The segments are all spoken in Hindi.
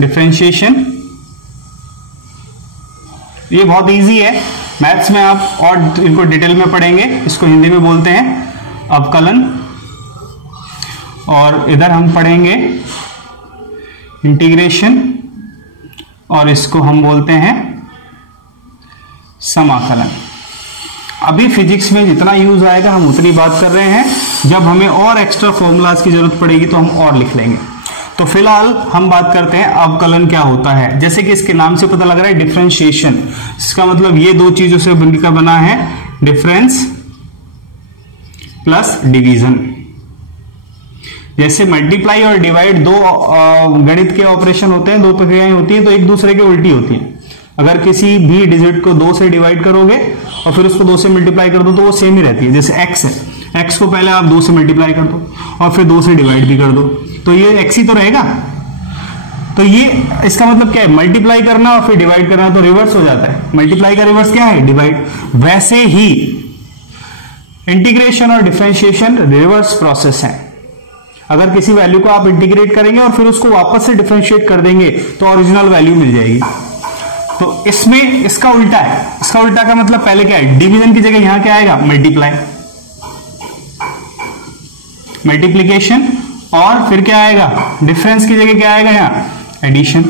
डिफरेंशिएशन। ये बहुत इजी है, मैथ्स में आप और इनको डिटेल में पढ़ेंगे। इसको हिंदी में बोलते हैं अवकलन, और इधर हम पढ़ेंगे इंटीग्रेशन, और इसको हम बोलते हैं समाकलन। अभी फिजिक्स में जितना यूज आएगा हम उतनी बात कर रहे हैं, जब हमें और एक्स्ट्रा फॉर्मूलाज की जरूरत पड़ेगी तो हम और लिख लेंगे। तो फिलहाल हम बात करते हैं अवकलन क्या होता है। जैसे कि इसके नाम से पता लग रहा है डिफरेंशिएशन, इसका मतलब ये दो चीजों से बनकर बना है, डिफरेंस प्लस डिवीजन। जैसे मल्टीप्लाई और डिवाइड दो गणित के ऑपरेशन होते हैं, दो प्रक्रियाएं होती हैं, तो एक दूसरे के उल्टी होती हैं। अगर किसी भी डिजिट को 2 से डिवाइड करोगे और फिर उसको 2 से मल्टीप्लाई कर दो तो वो सेम ही रहती है। जैसे x है, x को पहले आप 2 से मल्टीप्लाई कर दो और फिर 2 से डिवाइड भी कर दो, तो ये x ही तो रहेगा। तो ये इसका मतलब क्या है, मल्टीप्लाई करना और फिर डिवाइड करना तो रिवर्स हो जाता है। मल्टीप्लाई का रिवर्स क्या है, डिवाइड। वैसे ही इंटीग्रेशन और डिफरेंशिएशन रिवर्स प्रोसेस है। अगर किसी वैल्यू को आप इंटीग्रेट करेंगे और फिर उसको वापस से डिफरेंशिएट कर देंगे तो ओरिजिनल वैल्यू मिल जाएगी। तो इसमें इसका उल्टा है। इसका उल्टा का मतलब पहले क्या है, डिवीजन की जगह यहां क्या आएगा, मल्टीप्लाई, मल्टीप्लीकेशन, और फिर क्या आएगा, डिफरेंस की जगह क्या आएगा यहां, एडिशन।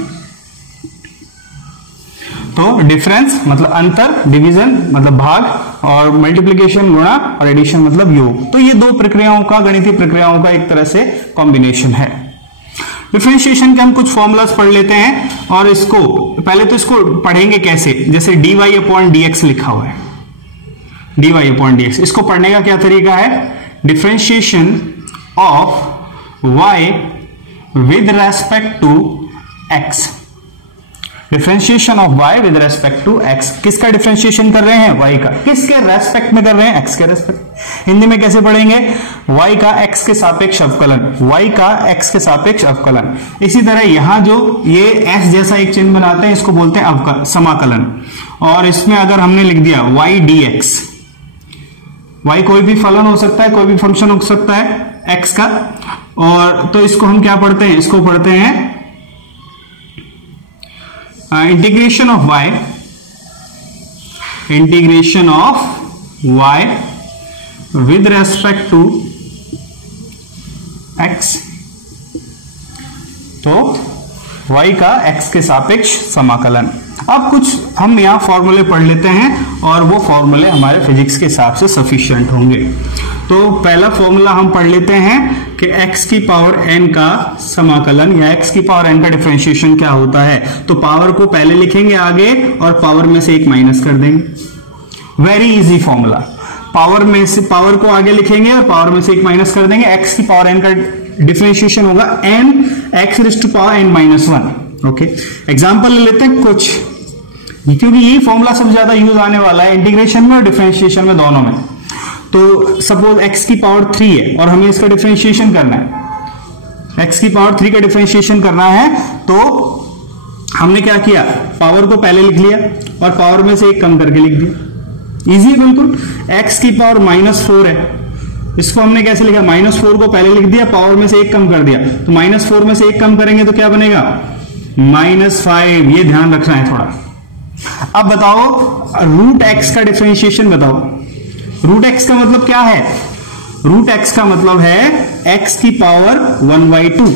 तो डिफरेंस मतलब अंतर, डिवीजन मतलब भाग, और मल्टीप्लीकेशन गुणा, और एडिशन मतलब योग। तो ये दो प्रक्रियाओं का, गणितीय प्रक्रियाओं का एक तरह से कॉम्बिनेशन है। डिफरेंशिएशन के हम कुछ फॉर्मूलाज पढ़ लेते हैं, और इसको पहले तो इसको पढ़ेंगे कैसे। जैसे dy/dx लिखा हुआ है, dy/dx, इसको पढ़ने का क्या तरीका है, differentiation of y with respect to x। Differentiation of y with respect to x। किसका डिफरेंशिएशन कर रहे हैं, y का। किसके रेस्पेक्ट में कर रहे हैं, x के रेस्पेक्ट। हिंदी में कैसे पढ़ेंगे, y का x के सापेक्ष अवकलन, y का x के सापेक्ष अवकलन। इसी तरह यहां जो ये s जैसा एक चिन्ह बनाते हैं, इसको बोलते हैं समाकलन। और इसमें अगर हमने लिख दिया y dx, y कोई भी फलन हो सकता है, कोई भी फंक्शन हो सकता है x का, और तो इसको हम क्या पढ़ते हैं, इसको पढ़ते हैं integration of y, integration of y with respect to x। तो y का x के सापेक्ष समाकलन। अब कुछ हम यहां फॉर्मूले पढ़ लेते हैं, और वो फॉर्मूले हमारे फिजिक्स के हिसाब से सफिशिएंट होंगे। तो पहला फॉर्मूला हम पढ़ लेते हैं कि x की पावर n का समाकलन या x की पावर n का डिफरेंशिएशन क्या होता है। तो पावर को पहले लिखेंगे आगे, और पावर में से एक माइनस कर देंगे। Very easy formula. पावर में से, पावर को आगे लिखेंगे और पावर में से एक माइनस कर देंगे। x की पावर n का डिफरेंशिएशन होगा n x to power n-1। Okay, example ले लेते हैं कुछ, क्योंकि ये फॉर्मूला सबसे ज्यादा यूज आने वाला है इंटीग्रेशन में और डिफरेंशिएशन में, दोनों में। तो सपोज x की पावर 3 है और हमें इसका डिफरेंशिएशन करना है, x की पावर 3 का डिफरेंशिएशन करना है। तो हमने क्या किया, पावर को पहले लिख लिया और पावर में से एक कम करके लिख दिया। इजी है बिल्कुल। x की पावर -4 है, इसको हमने कैसे लिखा, -4 को पहले लिख दिया, पावर में से एक कम कर दिया। तो -4 में से एक कम करेंगे तो क्या बनेगा, -5। ये ध्यान रखना है थोड़ा। अब बताओ रूट x का डिफरेंशिएशन बताओ। रूट x का मतलब क्या है, रूट x का मतलब है x की पावर 1/2,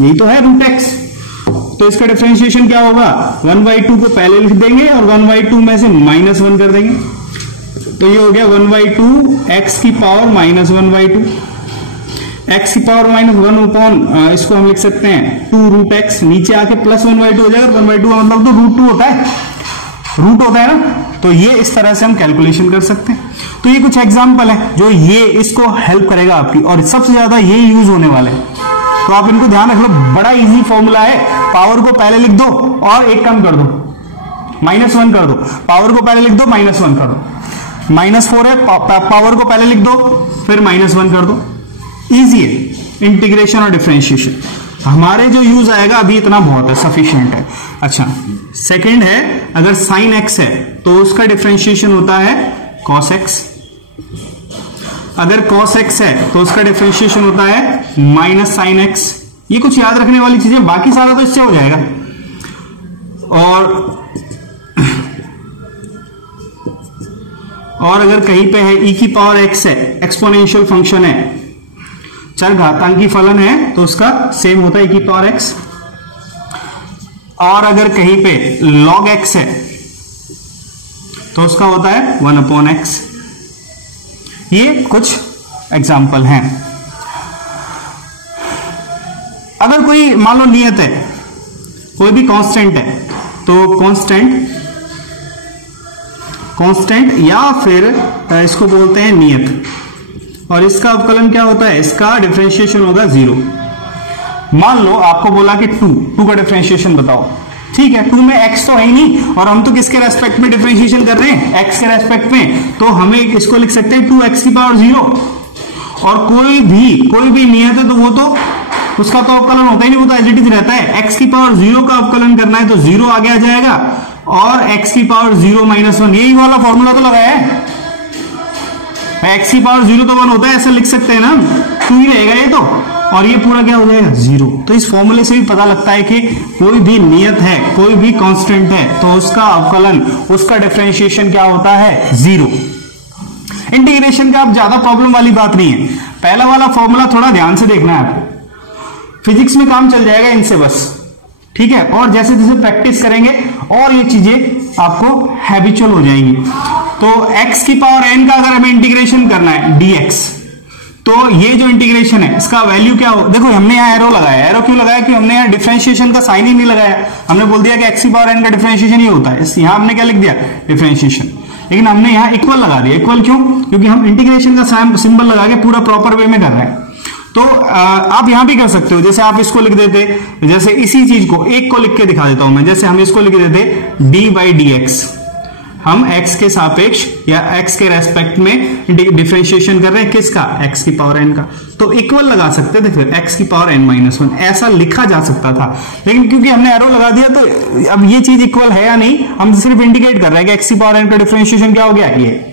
यही तो है रूट x। तो इसका डिफरेंशिएशन क्या होगा, 1/2 को पहले लिख देंगे और 1/2 में से -1 कर देंगे। तो ये हो गया 1/2 x की पावर -1/2। x की पावर -1 अपॉन इसको हम लिख सकते हैं 2 रूट x, नीचे आके +1/2 हो जाएगा। 1/2 का मतलब तो √2 होता है, रूट होता है ना। तो ये इस तरह से हम कैलकुलेशन कर सकते हैं। तो ये कुछ एग्जांपल है जो ये इसको हेल्प करेगा आपकी, और सबसे ज्यादा ये यूज होने वाले हैं। तो आप इनको ध्यान रख लो, बड़ा इजी फॉर्मूला है। पावर को पहले लिख दो और एक कम कर दो, -1 कर दो। पावर को पहले लिख दो, -1 कर दो। -4 है, पावर को पहले लिख दो फिर -1 कर दो। इजी है इंटीग्रेशन और डिफरेंशिएशन। हमारे जो यूज आएगा अभी इतना बहुत है, सफिशिएंट है। अच्छा, सेकंड है, अगर साइन x है तो उसका डिफरेंशिएशन होता है cos x। अगर cos x है तो उसका डिफरेंशिएशन होता है -sin x। ये कुछ याद रखने वाली चीजें, बाकी सारा तो इससे हो जाएगा। और अगर कहीं पे है e की पावर x है, एक्सपोनेंशियल फंक्शन है, चर घातांकी फलन है, तो उसका सेम होता है e की पावर x। और अगर कहीं पे log x है तो उसका होता है 1/x। ये कुछ एग्जाम्पल हैं। अगर कोई मान लो नियत है, कोई भी कांस्टेंट है, तो कांस्टेंट या फिर इसको बोलते हैं नियत, और इसका अवकलन क्या होता है, इसका डिफरेंशिएशन होगा 0। मान लो आपको बोला कि 2 का डिफरेंशिएशन बताओ, ठीक है, 2 में x तो है ही नहीं, और हम तो किसके रेस्पेक्ट में डिफरेंशिएशन कर रहे हैं, x के रेस्पेक्ट में, तो हमें इसको लिख सकते हैं 2x की पावर 0। और कोई भी नियत है तो वो तो उसका तो अवकलन होता ही नहीं, वो तो एज इट इज रहता है। x की पावर 0 का अवकलन करना है तो 0 आगे आ जाएगा, और x की पावर 0 - 1, यही वाला फॉर्मूला तो लगाया है। x की पावर 0 तो 1 होता है, ऐसा लिख सकते हैं ना, 2 ही रहेगा ये तो, और ये पूरा क्या हो जाएगा 0। तो इस फॉर्मूले से भी पता लगता है कि कोई भी नियत है, कोई भी कांस्टेंट है, तो उसका अवकलन, उसका डिफरेंशिएशन क्या होता है 0। इंटीग्रेशन का अब ज्यादा प्रॉब्लम वाली बात नहीं है, पहला वाला फॉर्मूला थोड़ा ध्यान से देखना है आपको, फिजिक्स में काम चल जाएगा इनसे बस, ठीक है। और जैसे जैसे प्रैक्टिस करेंगे और ये चीजें आपको हैबिचुअल हो जाएंगी। तो x की पावर n का अगर हमें इंटीग्रेशन करना है dx, तो ये जो इंटीग्रेशन है इसका वैल्यू क्या हो, देखो हमने यहाँ एरो लगाया, एरो क्यों लगाया, कि हमने यहाँ डिफरेंशिएशन का साइन ही नहीं लगाया, हमने बोल दिया कि x की पावर n का डिफरेंशिएशन ही होता है, यहाँ हमने क्या लिख दिया डिफरेंशिएशन, लेकिन हमने यहाँ इक्वल लगा दिया। इक्वल क्यों, क्योंकि हम इंटीग्रेशन का सिंबल लगा के पूरा प्रॉपर वे में कर रहे हैं। तो आप यहां भी कर सकते हो, जैसे आप इसको लिख देते, जैसे इसी चीज को एक को लिख के दिखा देता हूं मैं, जैसे हम इसको लिख देते d/dx, हम x के सापेक्ष या x के रेस्पेक्ट में डिफरेंशिएशन कर रहे हैं, किसका, x की पावर n का, तो इक्वल लगा सकते थे, फिर x की पावर n-1 ऐसा लिखा जा सकता था, लेकिन क्योंकि हमने एरो लगा दिया तो अब ये चीज इक्वल है या नहीं, हम सिर्फ इंडिकेट कर रहे हैं कि x की पावर n का डिफरेंशिएशन क्या हो गया, ये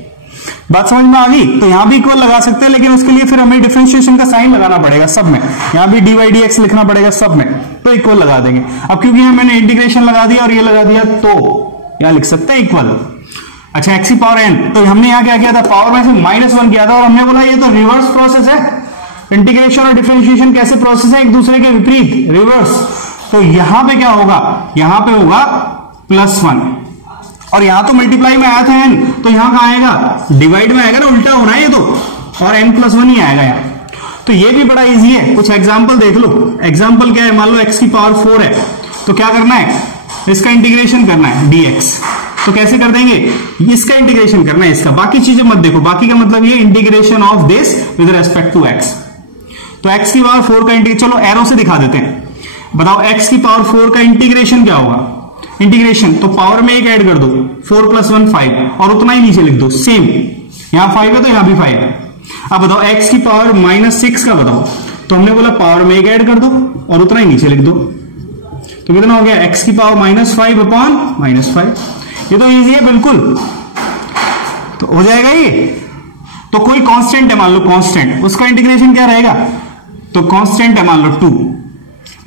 बात समझ में आ गई। तो यहां भी इक्वल लगा सकते हैं, लेकिन उसके लिए फिर हमें डिफरेंशिएशन का साइन लगाना पड़ेगा सब में, यहां भी d/dx लिखना पड़ेगा सब में, तो इक्वल लगा देंगे। अब क्योंकि मैंने इंटीग्रेशन लगा दिया और ये लगा दिया, तो यहां लिख सकते हैं इक्वल। अच्छा, x की पावर n, तो हमने यहां क्या किया था, पावर में से -1 किया था, और हमने बोला ये तो रिवर्स प्रोसेस है, इंटीग्रेशन और डिफरेंशिएशन कैसे प्रोसेस है, एक दूसरे के विपरीत, रिवर्स। तो यहां पे क्या होगा, यहां पे होगा +1, और यहां तो मल्टीप्लाई में आया था n, तो यहां कहां आएगा, डिवाइड में आएगा ना, उल्टा होना है ये तो, और n+1 ही आएगा यहाँ। तो ये भी बड़ा इजी है, कुछ एग्जाम्पल देख लो। एग्जाम्पल क्या है, मान लो x की पावर 4 है, तो क्या करना है, इसका इंटीग्रेशन करना है dx, तो कैसे कर देंगे, इसका इंटीग्रेशन करना है, इसका, बाकी चीजें मत देखो, बाकी का मतलब ये integration of this with respect to x। तो x की पावर 4 का इंटीग्रेशन, चलो एरो से दिखा देते हैं, बताओ x की पावर 4 का इंटीग्रेशन क्या होगा, इंटीग्रेशन तो पावर में एक ऐड कर दो, 4 + 1 5, और उतना ही नीचे लिख दो, सेम, यहां 5 है तो यहां भी 5 है। अब बताओ x की पावर -6 का बताओ, तो हमने बोला पावर में एक ऐड कर दो और उतना ही नीचे लिख दो, तो कितना हो गया, x की पावर -5/-5, ये तो इजी है बिल्कुल, तो हो जाएगा ये। तो कोई कांस्टेंट है, मान लो कांस्टेंट, उसका इंटीग्रेशन क्या रहेगा, तो कांस्टेंट है मान लो 2,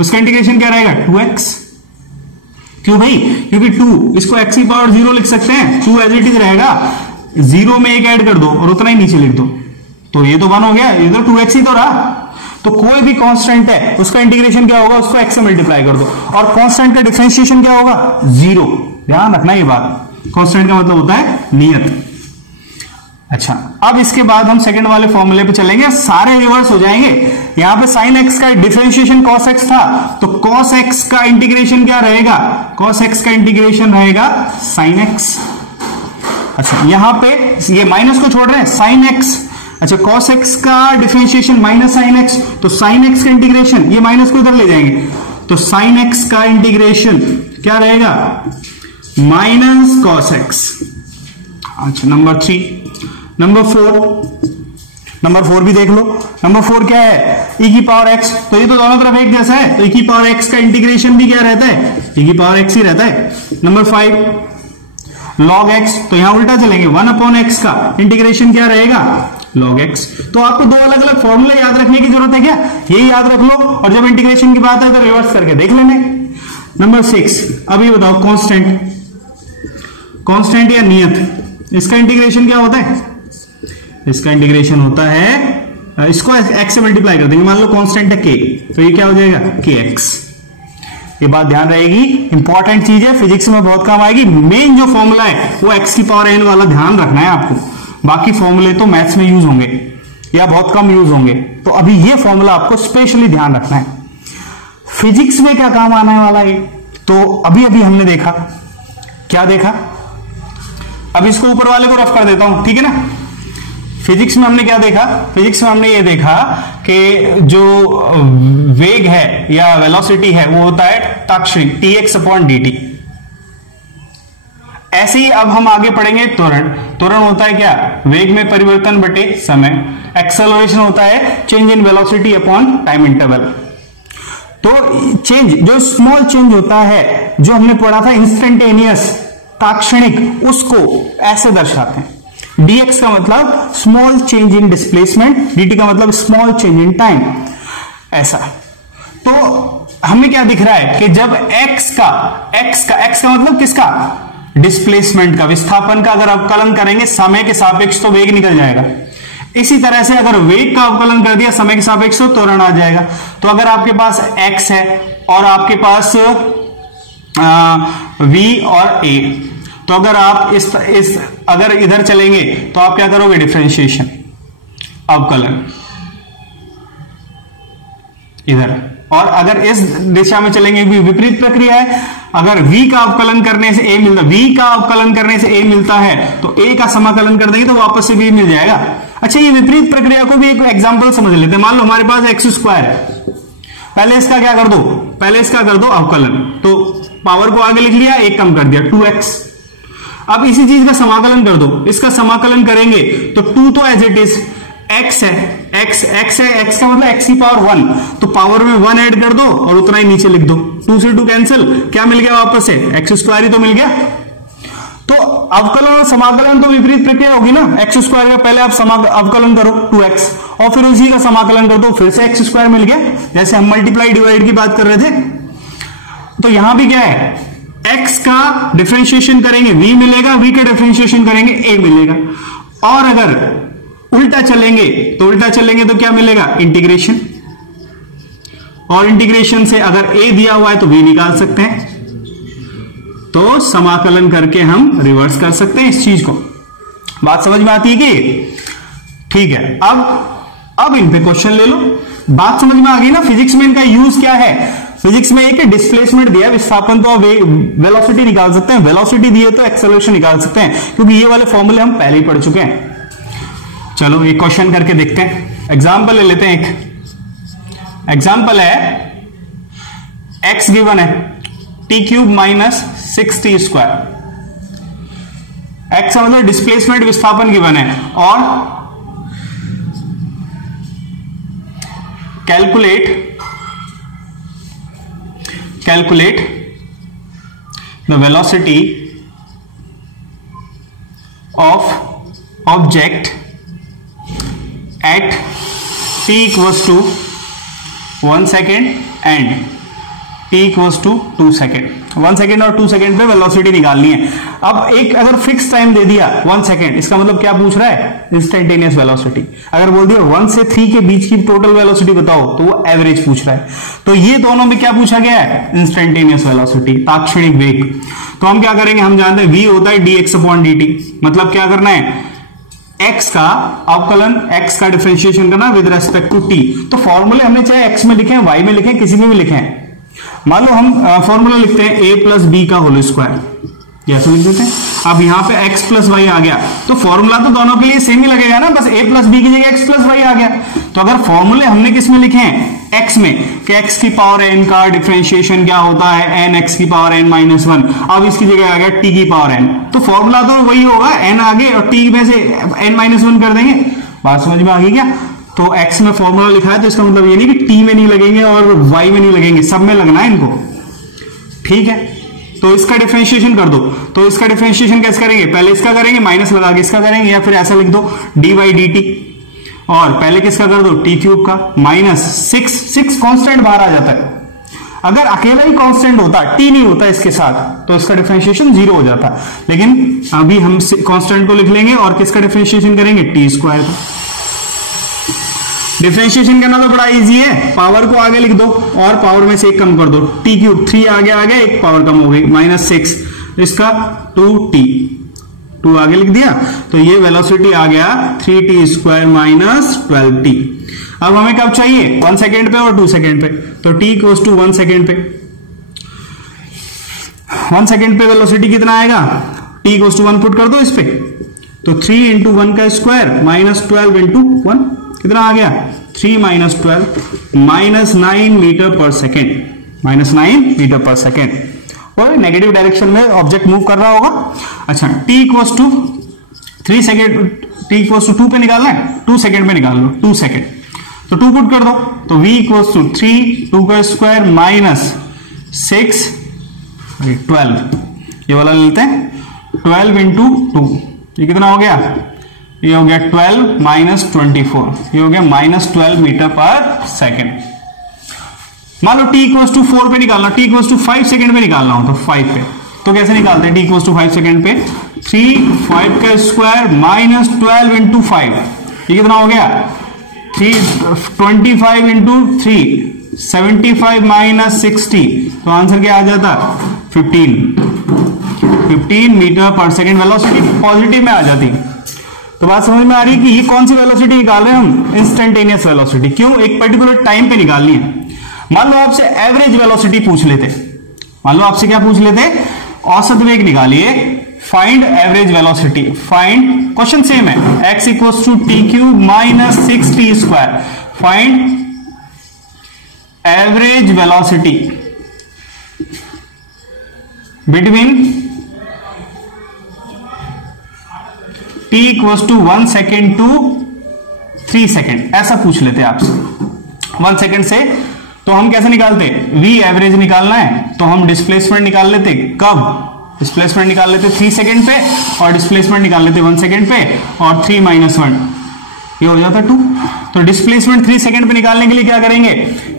उसका इंटीग्रेशन क्या रहेगा 2x, क्यों भाई, क्योंकि 2, इसको x की पावर 0 लिख सकते हैं, 2 एज इट इज रहेगा, 0 में एक ऐड कर दो और उतना ही नीचे लिख दो, तो ये तो 1 हो गया, ये तो 2x ही तो रहा। तो कोई भी कांस्टेंट है, उसका इंटीग्रेशन क्या होगा, उसको x से मल्टीप्लाई कर दो, और कांस्टेंट का डिफरेंशिएशन क्या होगा 0, ध्यान रखना ये बात, कांस्टेंट का मतलब होता है नियत। अच्छा, अब इसके बाद हम सेकंड वाले फॉर्मूले पे चलेंगे, सारे रिवर्स हो जाएंगे। यहां पे sin x का डिफरेंशिएशन cos x था, तो cos x का इंटीग्रेशन क्या रहेगा, cos x का इंटीग्रेशन रहेगा sin x। अच्छा, यहां पे ये माइनस को छोड़ रहे हैं, sin x, अच्छा cos x का डिफरेंशिएशन -sin x, तो sin x का इंटीग्रेशन, ये माइनस को इधर ले जाएंगे, तो sin x का इंटीग्रेशन क्या रहेगा, -cos x। अच्छा, नंबर 3, नंबर 4 भी देख लो। नंबर 4 क्या है, e की पावर x, तो ये तो दोनों तरफ एक जैसा है, तो e की पावर x का इंटीग्रेशन भी क्या रहता है, e की पावर x ही रहता है। नंबर 5 log x, तो यहां उल्टा चलेंगे, 1/x का इंटीग्रेशन क्या रहेगा log x। तो आपको दो अलग अलग फॉर्मूले याद रखने की जरूरत है क्या, यही याद रख लो, और जब इंटीग्रेशन की बात है तो रिवर्स करके देख लेंगे। नंबर 6, अभी बताओ कांस्टेंट या नियत, इसका इंटीग्रेशन क्या होता है? इसका इंटीग्रेशन होता है, इसको x से मल्टीप्लाई कर देंगे, मान लो कांस्टेंट है k, तो ये क्या हो जाएगा kx। ये बात ध्यान रहेगी, इंपॉर्टेंट चीज है, फिजिक्स में बहुत काम आएगी। मेन जो फॉर्मूला है वो x की पावर n वाला ध्यान रखना है आपको, बाकी फॉर्मूले तो मैथ्स में यूज होंगे या बहुत कम यूज होंगे, तो अभी ये फॉर्मूला आपको स्पेशली ध्यान रखना है। फिजिक्स में क्या काम आने वाला है, तो अभी अभी हमने देखा, क्या देखा, अब इसको ऊपर वाले को रफ कर देता हूं, ठीक है ना। फिजिक्स में हमने क्या देखा? फिजिक्स में हमने ये देखा कि जो वेग है या वेलोसिटी है वो होता है ताक्षणिक tx/dt। ऐसे ही अब हम आगे पढ़ेंगे त्वरण। त्वरण होता है क्या? वेग में परिवर्तन बटे समय। एक्सेलरेशन होता है change in velocity upon time interval. तो चेंज, जो स्मॉल चेंज होता है, जो हमने पढ़ा था इंस्टेंटेनियस, ताक्षणिक, उसको ऐसे दर्शाते हैं। dx का मतलब small change in displacement, dt का मतलब स्मॉल चेंज इन टाइम, ऐसा। तो हमें क्या दिख रहा है कि जब x का मतलब किसका? डिस्प्लेसमेंट का, विस्थापन का अगर अवकलन करेंगे समय के सापेक्ष तो वेग निकल जाएगा। इसी तरह से अगर वेग का अवकलन कर दिया समय के सापेक्ष तो त्वरण आ जाएगा। तो अगर आपके पास x है और आपके पास v और a, तो अगर आप इस अगर इधर चलेंगे तो आप क्या करोगे? डिफरेंशिएशन, अवकलन इधर, और अगर इस दिशा में चलेंगे भी विपरीत प्रक्रिया है। अगर v का अवकलन करने से a मिलता, v का अवकलन करने से a मिलता है तो a का समाकलन कर देंगे तो वापस से v मिल जाएगा। अच्छा, ये विपरीत प्रक्रिया को भी एक एग्जांपल समझ लेते हैं। मान लो हमारे पास x² है, पहले इसका क्या कर दो? पहले इसका कर दो अवकलन, तो पावर को आगे लिख लिया, एक कम कर दिया, 2x। अब इसी चीज का समाकलन कर दो, इसका समाकलन करेंगे तो 2 तो एज इट इज, x है, x है, x का मतलब x की पावर 1, तो पावर में 1 ऐड कर दो और उतना ही नीचे लिख दो। 2 से 2 कैंसिल, क्या मिल गया वापस से? x² ही तो मिल गया। तो अवकलन और समाकलन तो विपरीत प्रक्रिया होगी ना। x² का पहले आप अवकलन करो 2x और फिर उसी का समाकलन कर दो, फिर से x² मिल गया। जैसे हम मल्टीप्लाई डिवाइड की बात कर रहे थे, तो यहां भी क्या है? x का डिफरेंशिएशन करेंगे v मिलेगा, v का डिफरेंशिएशन करेंगे a मिलेगा। और अगर उल्टा चलेंगे तो क्या मिलेगा? इंटीग्रेशन, और इंटीग्रेशन से अगर a दिया हुआ है तो v निकाल सकते हैं, तो समाकलन करके हम रिवर्स कर सकते हैं इस चीज को। बात समझ में आती है कि? ठीक है। अब इन पे क्वेश्चन ले लो। बात समझ में आ गई ना? फिजिक्स में इनका यूज क्या है? फिजिक्स में एक डिस्प्लेसमेंट दिया, विस्थापन तो वेलोसिटी निकाल सकते हैं, वेलोसिटी दिए तो एक्सेलरेशन निकाल सकते हैं, क्योंकि ये वाले फॉर्मूले हम पहले ही पढ़ चुके हैं। चलो एक क्वेश्चन करके देखते हैं, एग्जांपल ले लेते हैं। एक एग्जांपल है, x गिवन है t³ - 6t²। x का मतलब डिस्प्लेसमेंट, विस्थापन गिवन है, और calculate the velocity of object at t = 1 second and t = 2 second. 1 second और 2 सेकेंड पे वेलोसिटी निकालनी है। अब एक अगर फिक्स टाइम दे दिया 1 सेकेंड, इसका मतलब क्या पूछ रहा है? Instantaneous velocity. अगर बोल दिया 1 से 3 के बीच की टोटल वेलोसिटी बताओ, तो वो एवरेज पूछ रहा है। तो ये दोनों में क्या पूछा गया है? इंस्टेंटेनियस वेलोसिटी, ताक्षणिक वेग। तो हम क्या करेंगे? हम जानते हैं v होता है dx/dt, मतलब क्या करना है? x का अवकलन, x का डिफरेंशिएशन करना विद रेस्पेक्ट टू t। तो फॉर्मूले हमने चाहे x में लिखे, y में लिखे, किसी में भी लिखे। मान लो हम फॉर्मूला लिखते हैं a + b का होल स्क्वायर, ऐसे लिख देते हैं। अब यहां पे x + y आ गया, तो फॉर्मूला तो दोनों के लिए सेम ही लगेगा ना, बस a + b की जगह x + y आ गया। तो अगर फॉर्मूले हमने किस में लिखे हैं? x में, कि x की पावर n का डिफरेंशिएशन क्या होता है? n x की पावर n - 1। अब इसकी जगह आ गया t की पावर n, तो फॉर्मूला तो वही होगा, n आगे और t में से n - 1 कर देंगे। बात समझ में आ गई क्या? तो x में फॉर्मूला लिखा है, तो इसका मतलब ये नहीं कि t में नहीं लगेंगे और y में नहीं लगेंगे, सब में लगना है इनको, ठीक है। तो इसका डिफरेंशिएशन कर दो, तो इसका डिफरेंशिएशन कैसे करेंगे? पहले इसका करेंगे, माइनस लगा के इसका करेंगे, या फिर ऐसा लिख दो dy/dt, और पहले किसका कर दो? t³ का, -6 कांस्टेंट बाहर आ जाता है। अगर अकेला ही कांस्टेंट होता, टी नहीं होता इसके साथ, तो इसका डिफरेंशिएशन 0 हो जाता। लेकिन अभी हम कांस्टेंट को लिख लेंगे और किसका डिफरेंशिएशन करेंगे, टी स्क्वायर का। डिफरेंशिएशन करना तो बड़ा इजी है, पावर को आगे लिख दो और पावर में से एक कम कर दो, टी क्यूब 3 आगे आ गया, एक पावर कम हो गई -6, इसका 2t, 2 आगे लिख दिया, तो ये वेलोसिटी आ गया 3t स्क्वायर -12t। अब हमें कब चाहिए, 1 सेकेंड पे और 2 सेकेंड पे, तो t इक्वल्स टू 1 सेकेंड पे। 1 सेकेंड पे वेलोसिटी कितना आएगा, t इक्वल्स टू 1 पुट कर दो इस पे, तो 3 इंटू 1 का स्क्वायर -12 इंटू 1 कितना आ गया, 3 - 12 -9 metre per second, -9 metre per second. और नेगेटिव डायरेक्शन में ऑब्जेक्ट मूव कर रहा होगा। अच्छा, t equals to 3 second, t equals to 2 पे निकालना है, 2 सेकेंड पे निकाल लो, 2 सेकेंड, तो 2 पुट कर दो, तो v इक्वल्स टू 3, 2 का स्क्वायर -6 12, ये वाला लेते हैं 12 इंटू 2, ये कितना हो गया, ये हो गया 12 - 24, ये हो गया -12 मीटर पर सेकेंड। मान लो t इक्वल्स टू 4 पे निकालना, t इक्वल्स टू 5 सेकेंड पे निकालना हो तो 5 पे, तो कैसे निकालते हैं, t इक्वल्स टू 5 सेकेंड पे 3, 5 का स्क्वायर -12 इंटू 5, ये कितना हो गया 25 इंटू 3, 75 - 60, तो आंसर क्या आ जाता 15 metre per second. Velocity positive में आ जाती। तो बात समझ में आ रही है कि ये कौन सी वेलोसिटी निकाल रहे हैं हम, इंस्टेंटेनियस वेलोसिटी। क्यों, एक पर्टिकुलर टाइम पे निकालनी है। मान लो आपसे एवरेज वेलोसिटी पूछ लेते, मान लो आपसे क्या पूछ लेते, औसत वेग निकालिए, find average velocity, find, question same है, x equals to t cube -6t square, find average velocity between t equals to 1 second to 3 second, ऐसा पूछ लेते आपसे 1 सेकेंड से। तो हम कैसे निकालते, v एवरेज निकालना है तो हम डिस्प्लेसमेंट निकाल लेते, कब, डिस्प्लेसमेंट निकाल लेते 3 सेकेंड पे और डिस्प्लेसमेंट निकाल लेते 1 सेकेंड पे, और 3 - 1 ये हो जाता 2। तो डिस्प्लेसमेंट 3 सेकेंड पे निकालने के लिए क्या करेंगे,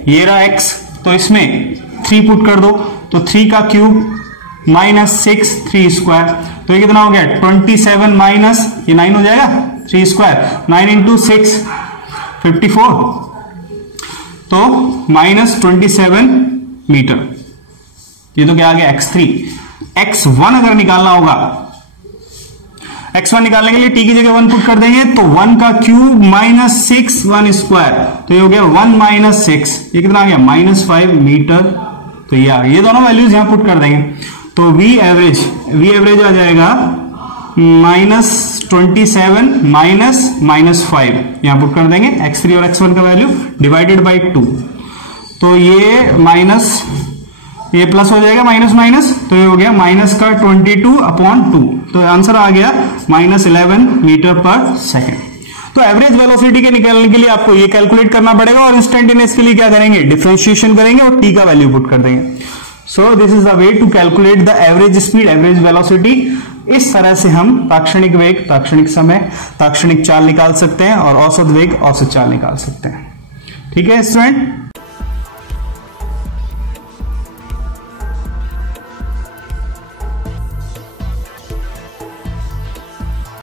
ये रहा x, तो इसमें 3 पुट कर दो, तो 3 का क्यूब -6 3 स्क्वायर, तो ये कितना हो गया 27 माइनस ये 9 हो जाएगा 3 स्क्वायर, 9 इंटू 6 54, तो -27 मीटर। ये तो क्या आ गया x3। x1 अगर निकालना होगा, x1 निकालने के लिए t की जगह 1 पुट कर देंगे, तो 1 का क्यूब -6 1 स्क्वायर, तो ये हो गया 1 - 6, ये कितना आ गया -5 मीटर। तो ये दोनों वैल्यूज यहां पुट कर देंगे, तो v एवरेज आ जाएगा -27 -5, यहां पुट कर देंगे x3 और x1 का वैल्यू डिवाइडेड बाई 2, तो ये प्लस हो जाएगा माइनस, तो ये हो गया माइनस का 22/2, तो आंसर आ गया -11 मीटर पर सेकेंड। तो एवरेज वेलोसिटी के निकालने के लिए आपको ये कैलकुलेट करना पड़ेगा, और इंस्टेंटेनियस के लिए क्या करेंगे, डिफरेंशिएशन करेंगे और t का वैल्यू पुट कर देंगे। So this is the way to calculate the average speed, average velocity. इस तरह से हम ताक्षणिक वेग, ताक्षणिक समय, ताक्षणिक चाल निकाल सकते हैं, और औसत वेग, औसत चाल निकाल सकते हैं। ठीक है स्टूडेंट।